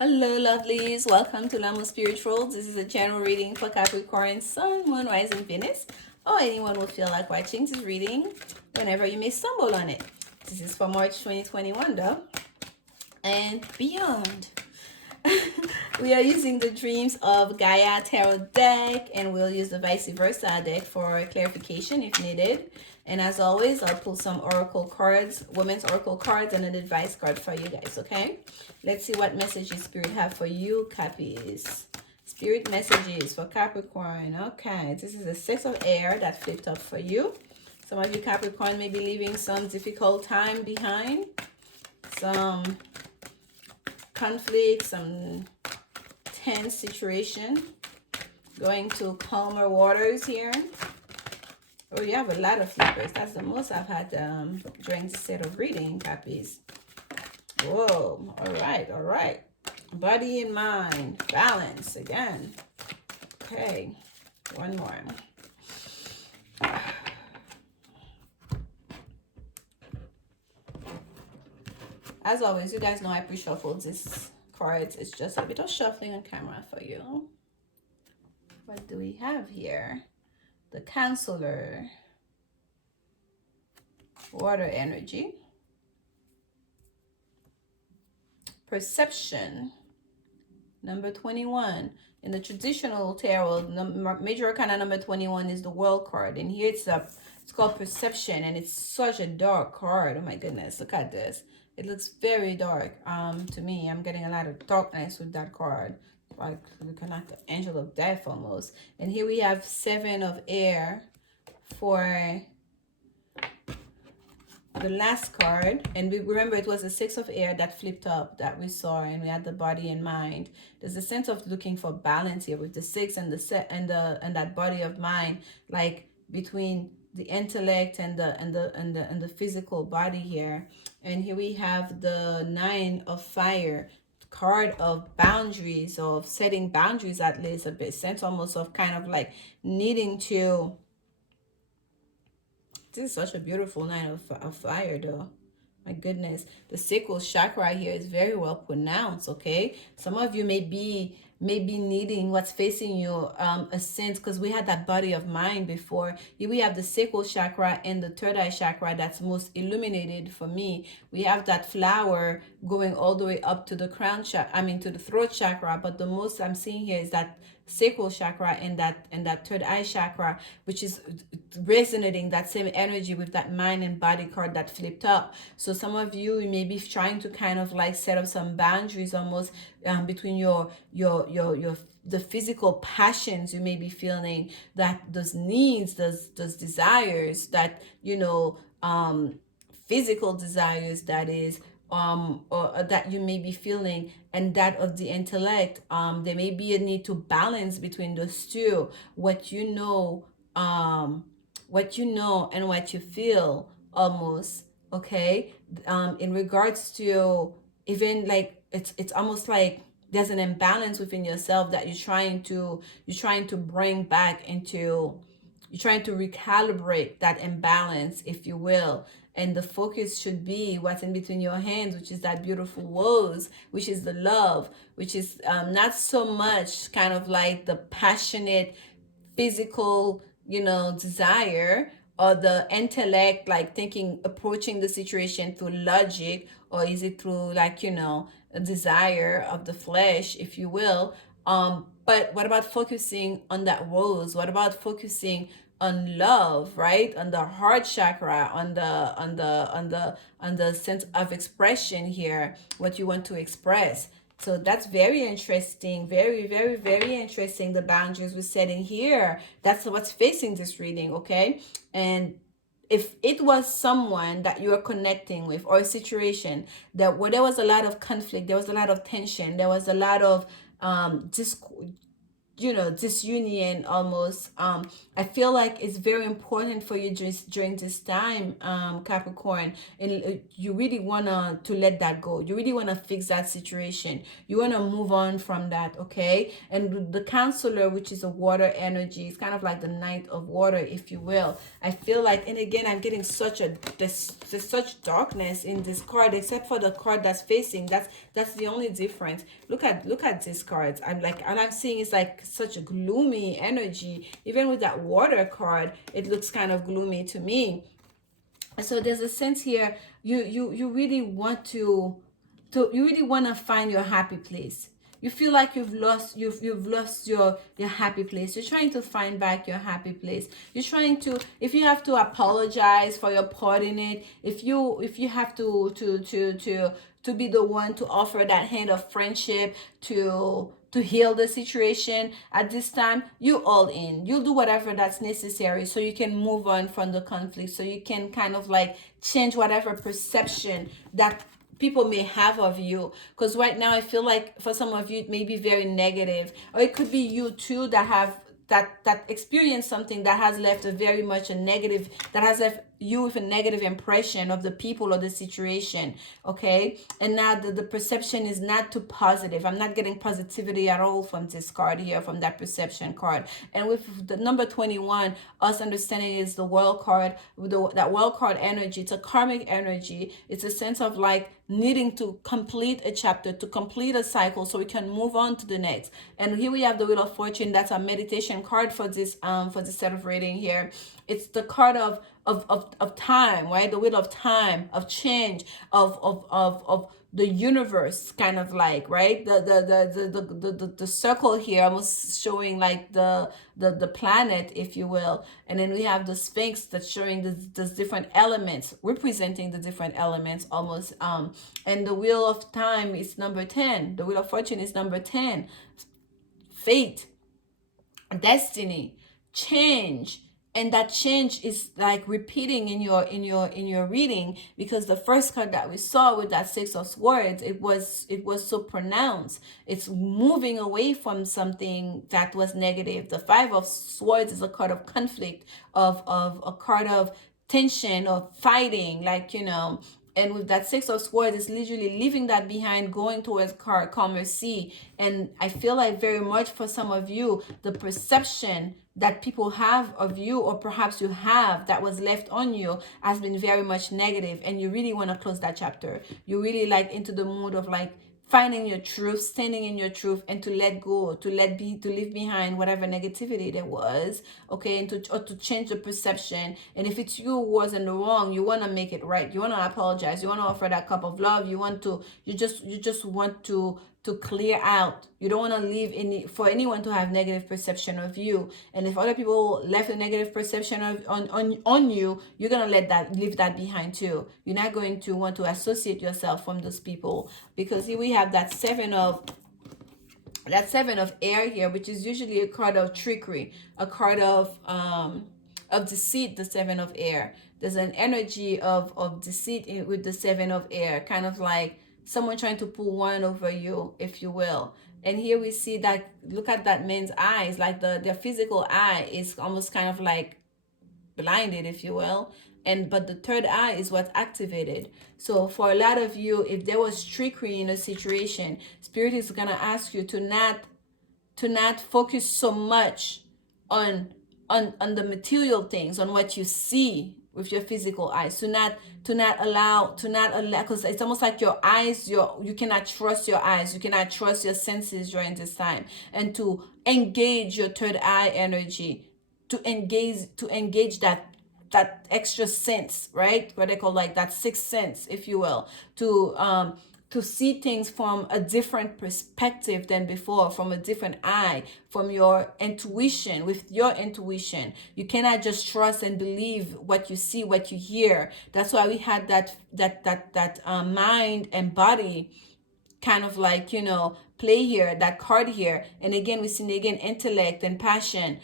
Hello, lovelies. Welcome to Lanmouspiritual. This is a general reading for Capricorn, Sun, Moon, Rising, Venus, or anyone who feel like watching this reading whenever you may stumble on it. This is for March 2021, though, and beyond. We are using the Dreams of Gaia Tarot deck, and we'll use the Vice Versa deck for clarification if needed. And as always, I'll pull some oracle cards, women's oracle cards, and an advice card for you guys, okay? Let's see what messages Spirit have for you, Cappies. Spirit messages for Capricorn. Okay, this is a Six of Air that flipped up for you. Some of you Capricorn may be leaving some difficult time behind. Some conflict, some tense situation. Going to calmer waters here. Oh, you have a lot of flippers. That's the most I've had during this set of reading, Cappies. Whoa, all right. Body and mind, balance again. Okay, one more. As always, you guys know I pre-shuffled this cards. It's just a bit of shuffling on camera for you. What do we have here? The Counselor, water energy, perception, number 21. In the traditional tarot, major arcana number 21 is the World card, and here it's called perception, and it's such a dark card. Oh my goodness, look at this. It looks very dark to me. I'm getting a lot of darkness with that card, like looking at the angel of death almost. And here we have Seven of Air for the last card, and we remember it was a Six of Air that flipped up that we saw, and we had the body and mind. There's a sense of looking for balance here with the six and the set and that body of mind, like between the intellect and the physical body here. And here we have the Nine of Fire, card of boundaries, of setting boundaries, at least a bit sense almost of kind of like needing to. This is such a beautiful Nine of Fire, though. My goodness. The sacral chakra here is very well pronounced, okay? Some of you may be needing what's facing you a sense, because we had that body of mind before. Here we have the sacral chakra and the third eye chakra that's most illuminated for me. We have that flower going all the way up to the crown chakra, to the throat chakra, but the most I'm seeing here is that sacral chakra and that third eye chakra, which is resonating that same energy with that mind and body card that flipped up. So some of you may be trying to kind of like set up some boundaries almost between the physical passions you may be feeling, that those needs, those desires, that physical desires, that is, or that you may be feeling, and that of the intellect. There may be a need to balance between those two, what you know and what you feel almost, okay? In regards to, even like, it's almost like there's an imbalance within yourself that you're trying to bring back into. You're trying to recalibrate that imbalance, if you will. And the focus should be what's in between your hands, which is that beautiful rose, which is the love, which is not so much kind of like the passionate physical, desire, or the intellect, like thinking, approaching the situation through logic, or is it through like, a desire of the flesh, if you will. But what about focusing on that rose? What about focusing on love, right? On the heart chakra, on the sense of expression here, what you want to express. So that's very interesting. Very, very, very interesting. The boundaries we're setting here. That's what's facing this reading, okay? And if it was someone that you are connecting with, or a situation that where there was a lot of conflict, there was a lot of tension, there was a lot of disunion almost. I feel like it's very important for you during this time, Capricorn, and you really wanna to let that go. You really wanna fix that situation. You wanna move on from that, okay? And the counselor, which is a water energy, is kind of like the knight of water, if you will. I feel like, and again, I'm getting there's such darkness in this card, except for the card that's facing. That's the only difference. Look at these cards. I'm like, all I'm seeing is like such a gloomy energy. Even with that water card, it looks kind of gloomy to me. So there's a sense here, you really want you really want to find your happy place. You feel like you've lost your happy place. You're trying to find back your happy place. You're trying to, if you have to apologize for your part in it, if you have to be the one to offer that hand of friendship to heal the situation at this time, you all in. You'll do whatever that's necessary so you can move on from the conflict, so you can kind of like change whatever perception that people may have of you. Because right now I feel like for some of you it may be very negative, or it could be you too that have that experience something that has left a very much a negative, that has left you with a negative impression of the people or the situation, okay? And now the perception is not too positive. I'm not getting positivity at all from this card here, from that perception card. And with the number 21, us understanding is the world card. With that world card energy, it's a karmic energy. It's a sense of like needing to complete a chapter, to complete a cycle so we can move on to the next. And here we have the Wheel of Fortune. That's a meditation card for this set of reading here. It's the card of time, right? The wheel of time, of change, of the universe, kind of like, right? The circle here almost showing like the planet, if you will. And then we have the Sphinx that's showing the different elements, representing the different elements almost. And the Wheel of Time is number 10. The Wheel of Fortune is number 10. Fate, destiny, change. And that change is like repeating in your reading, because the first card that we saw with that Six of Swords, it was so pronounced. It's moving away from something that was negative. The Five of Swords is a card of conflict, of a card of tension, of fighting, like, and with that Six of Swords, it's literally leaving that behind, going towards calmer sea. And I feel like very much for some of you, the perception that people have of you, or perhaps you have, that was left on you, has been very much negative, and you really want to close that chapter. You really like into the mood of like finding your truth, standing in your truth, and to let go, to leave behind whatever negativity there was, okay, and to change the perception. And if it's you who was in the wrong, you want to make it right. You want to apologize. You want to offer that cup of love. You just want to clear out. You don't want to leave for anyone to have negative perception of you. And if other people left a negative perception on you, you're gonna leave that behind too. You're not going to want to associate yourself from those people, because here we have that seven of air here, which is usually a card of trickery, a card of deceit. The Seven of Air, there's an energy of deceit with the Seven of Air, kind of like someone trying to pull one over you, if you will. And here we see that, look at that man's eyes, like their physical eye is almost kind of like blinded, if you will. But the third eye is what's activated. So for a lot of you, if there was trickery in a situation, Spirit is gonna ask you to not focus so much on the material things, on what you see with your physical eyes, to not allow, because it's almost like your eyes, you cannot trust your eyes, you cannot trust your senses during this time, and to engage your third eye energy, to engage that extra sense, right? What they call like that sixth sense, if you will, to see things from a different perspective than before, from a different eye, from your intuition. With your intuition, you cannot just trust and believe what you see, what you hear. That's why we had that mind and body kind of like, play here, that card here. And again, we see again intellect and passion,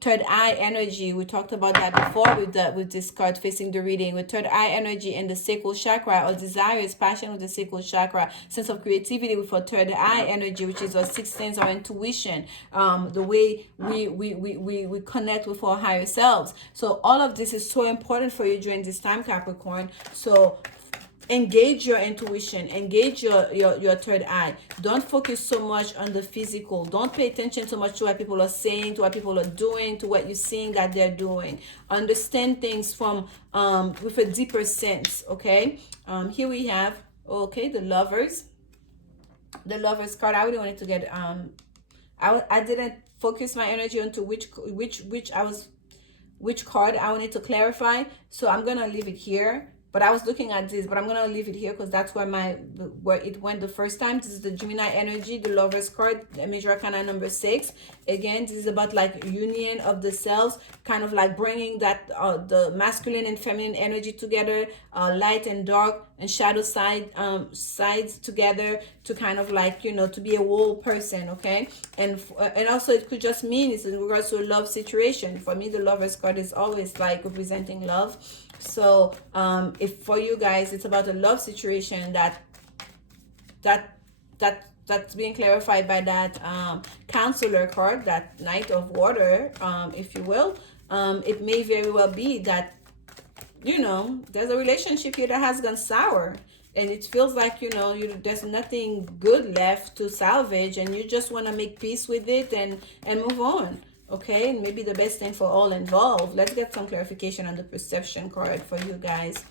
Third eye energy, we talked about that before with this card facing the reading, with third eye energy and the sacral chakra, or desires, passion with the sacral chakra, sense of creativity with our third eye energy, which is our sixth sense, our intuition, the way we connect with our higher selves. So all of this is so important for you during this time, Capricorn. So engage your intuition, engage your third eye. Don't focus so much on the physical. Don't pay attention so much to what people are saying, to what people are doing, to what you're seeing that they're doing. Understand things from with a deeper sense. Okay, here we have, okay, the lovers card. I really wanted to get I didn't focus my energy onto which card I wanted to clarify, so I'm gonna leave it here. But I was looking at this, but I'm gonna leave it here because that's where it went the first time. This is the Gemini energy, the Lovers card, major arcana number 6. Again, this is about like union of the selves, kind of like bringing that the masculine and feminine energy together, light and dark and shadow sides together, to kind of like, you know, to be a whole person. Okay, and also it could just mean it's in regards to a love situation. For me, the Lovers card is always like representing love. So if for you guys it's about a love situation that's being clarified by that counselor card, that Knight of Water, if you will, it may very well be that, you know, there's a relationship here that has gone sour, and it feels like, you know, there's nothing good left to salvage, and you just want to make peace with it and move on. Okay, maybe the best thing for all involved. Let's get some clarification on the perception card for you guys.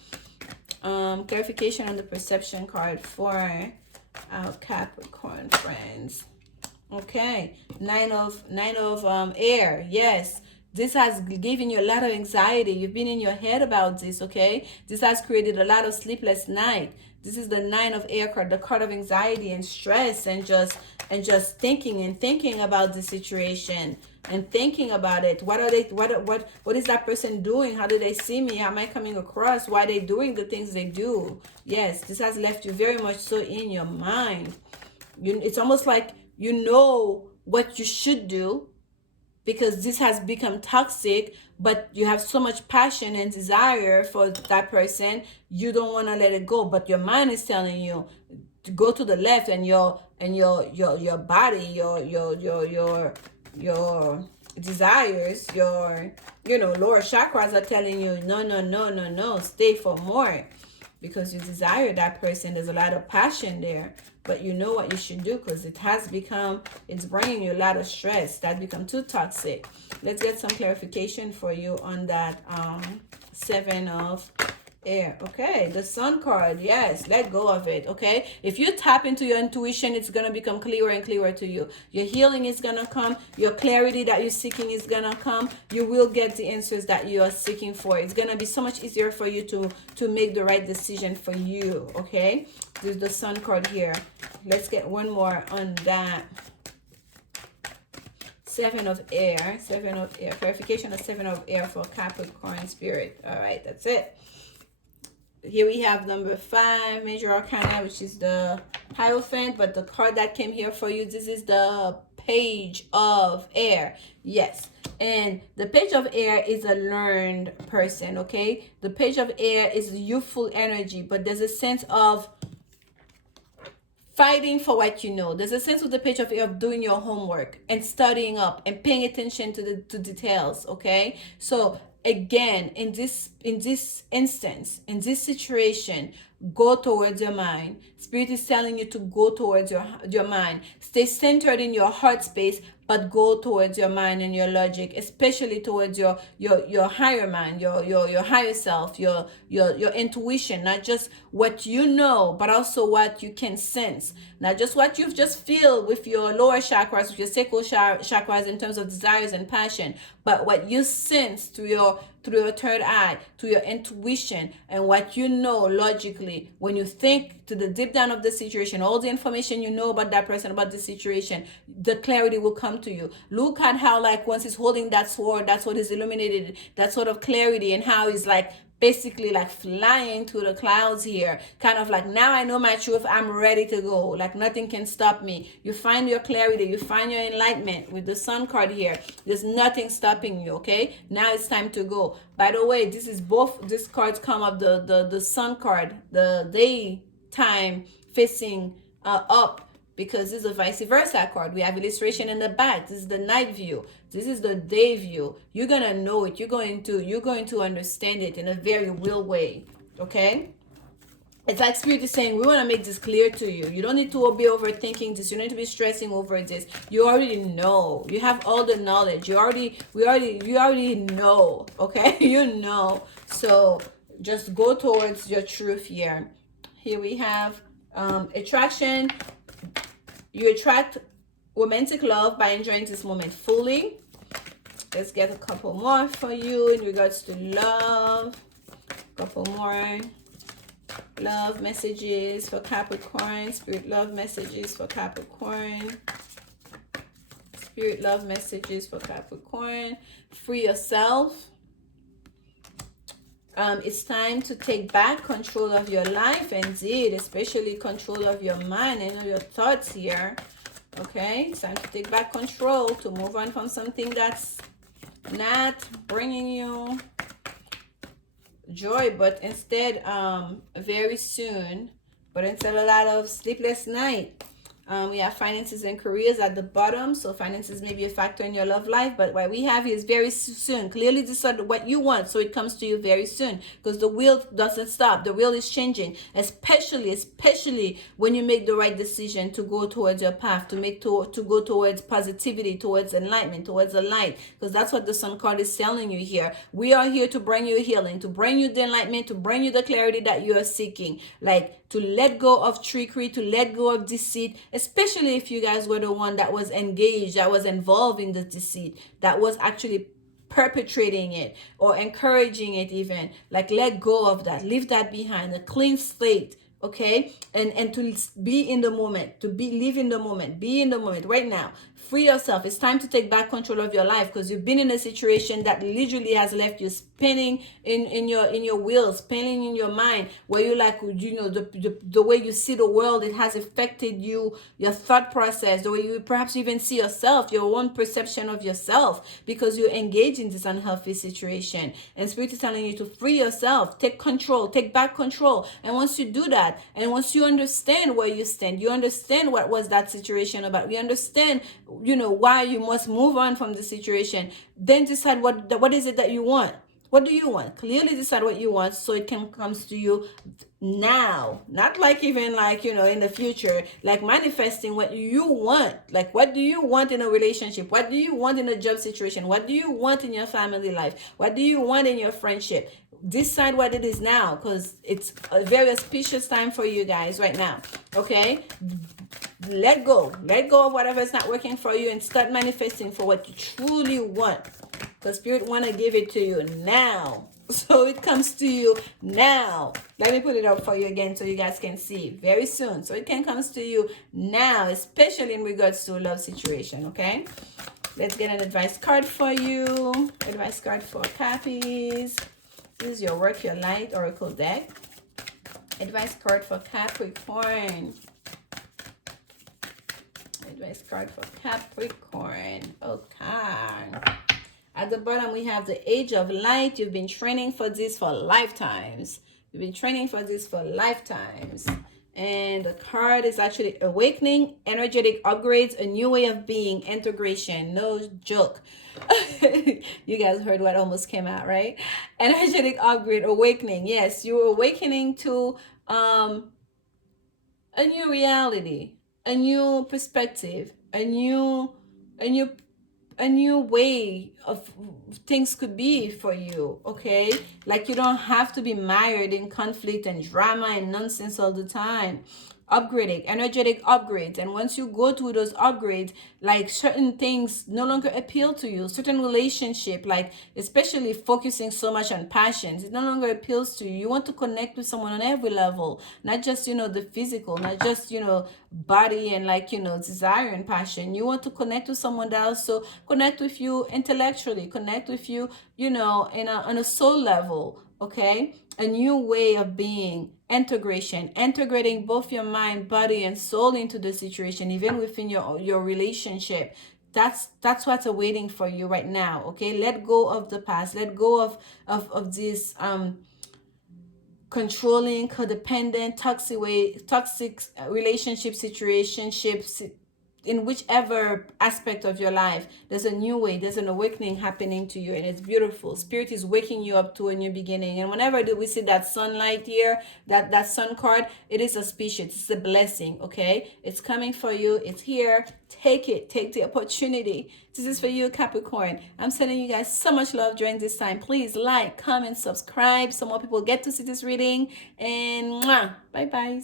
Clarification on the perception card for our Capricorn friends. Okay, nine of air. Yes, this has given you a lot of anxiety. You've been in your head about this. Okay, this has created a lot of sleepless night. This is the 9 of air card, the card of anxiety and stress, and just thinking about the situation and thinking about it. What are they, what is that person doing? How do they see me? How am I coming across? Why are they doing the things they do? Yes, this has left you very much so in your mind. It's almost like you know what you should do, because this has become toxic, but you have so much passion and desire for that person, you don't want to let it go, but your mind is telling you to go to the left, and your body, your desires, your lower chakras are telling you no, stay for more, because you desire that person. There's a lot of passion there, but you know what you should do, because it's bringing you a lot of stress. That become too toxic. Let's get some clarification for you on that 7 of air. Okay, the Sun card. Yes, let go of it. Okay, if you tap into your intuition, it's gonna become clearer and clearer to you. Your healing is gonna come. Your clarity that you're seeking is gonna come. You will get the answers that you are seeking for. It's gonna be so much easier for you to make the right decision for you. Okay, there's the Sun card here. Let's get one more on that. 7 of air. Clarification of 7 of air for Capricorn spirit. All right, that's it. Here we have number 5, major arcana, which is the Hierophant, but the card that came here for you, this is the Page of Air. Yes, and the Page of Air is a learned person. Okay, the Page of Air is youthful energy, but there's a sense of fighting for what you know. There's a sense with the Page of Air of doing your homework and studying up and paying attention to details. Okay, so again, in this instance, in this situation, go towards your mind. Spirit is telling you to go towards your mind. Stay centered in your heart space, but go towards your mind and your logic, especially towards your higher mind, your higher self, your intuition. Not just what you know, but also what you can sense. Not just what you've just feel with your lower chakras, with your sacral chakras in terms of desires and passion, but what you sense through your third eye, to your intuition, and what you know logically. When you think to the deep down of the situation, all the information you know about that person, about the situation, the clarity will come to you. Look at how, like, once he's holding that sword, that's what is illuminated, that sort of clarity, and how he's like basically like flying through the clouds here, kind of like, now I know my truth, I'm ready to go, like nothing can stop me. You find your clarity, you find your enlightenment with the sun card here. There's nothing stopping you. Okay, now it's time to go. By the way, this is both, this cards come up, the sun card, the daytime facing up, because this is a vice versa card. We have illustration in the back. This is the night view. This is the day view. You're gonna know it. You're going to understand it in a very real way. Okay? It's like Spirit is saying, we want to make this clear to you. You don't need to be overthinking this. You don't need to be stressing over this. You already know. You have all the knowledge. You already know. Okay? You know. So just go towards your truth here. Here we have attraction. You attract romantic love by enjoying this moment fully. Let's get a couple more for you in regards to love. A couple more love messages for Capricorn. Spirit love messages for Capricorn. Spirit love messages for Capricorn. Free yourself. It's time to take back control of your life, indeed, especially control of your mind and your thoughts here. Okay, it's time to take back control, to move on from something that's not bringing you joy, but instead, very soon, but instead a lot of sleepless night. We have finances and careers at the bottom. So finances may be a factor in your love life, but what we have is very soon. Clearly decide what you want, so it comes to you very soon, because the wheel doesn't stop. The wheel is changing, especially when you make the right decision to go towards your path, to go towards positivity, towards enlightenment, towards the light, because that's what the sun card is telling you here. We are here to bring you healing, to bring you the enlightenment, to bring you the clarity that you are seeking, like to let go of trickery, to let go of deceit, especially if you guys were the one that was engaged, that was involved in the deceit, that was actually perpetrating it or encouraging it even. Like, let go of that, leave that behind, a clean slate. Okay, and to be in the moment, to live in the moment, be in the moment right now. Free yourself. It's time to take back control of your life, because you've been in a situation that literally has left you spinning in your wheels, spinning in your mind, where you like, the way you see the world, it has affected you, your thought process, the way you perhaps even see yourself, your own perception of yourself, because you engage in this unhealthy situation. And Spirit is telling you to free yourself, take control, take back control. And once you do that, and once you understand where you stand, you understand what was that situation about, you understand why you must move on from the situation, then decide what is it that you want. What do you want? Clearly decide what you want, so it can comes to you now, not like even like in the future, like manifesting what you want. Like, what do you want in a relationship? What do you want in a job situation? What do you want in your family life? What do you want in your friendship? Decide what it is now, because it's a very auspicious time for you guys right now. Okay, let go of whatever is not working for you, and start manifesting for what you truly want, because Spirit want to give it to you now. So it comes to you now. Let me put it up for you again so you guys can see very soon. So it can comes to you now, especially in regards to a love situation. Okay, let's get an advice card for you. Advice card for Cappies. This is your Work Your Light Oracle deck. Advice card for Capricorn. Advice card for Capricorn. Okay. At the bottom, we have the Age of Light. You've been training for this for lifetimes. You've been training for this for lifetimes. And the card is actually Awakening, Energetic Upgrades, A New Way of Being, Integration. No joke. You guys heard what almost came out, right? Energetic Upgrade, Awakening. Yes, you're awakening to a new reality, a new perspective, a new way of things could be for you. Okay, like, you don't have to be mired in conflict and drama and nonsense all the time. Upgrading, energetic upgrades. And once you go through those upgrades, like, certain things no longer appeal to you, certain relationship, like especially focusing so much on passions, it no longer appeals to you. You want to connect with someone on every level, not just the physical, not just body and like desire and passion. You want to connect with someone that also connect with you intellectually, connect with you on a soul level, okay? A new way of being, integration, integrating both your mind, body, and soul into the situation, even within your relationship. That's what's awaiting for you right now, okay? Let go of the past. Let go of this controlling, codependent, toxic relationship situationships, in whichever aspect of your life. There's a new way, there's an awakening happening to you, and it's beautiful. Spirit is waking you up to a new beginning. And whenever we see that sunlight here, that sun card, it is auspicious, it's a blessing, okay? It's coming for you, it's here. Take it, take the opportunity. This is for you, Capricorn. I'm sending you guys so much love during this time. Please like, comment, subscribe so more people get to see this reading. And bye bye.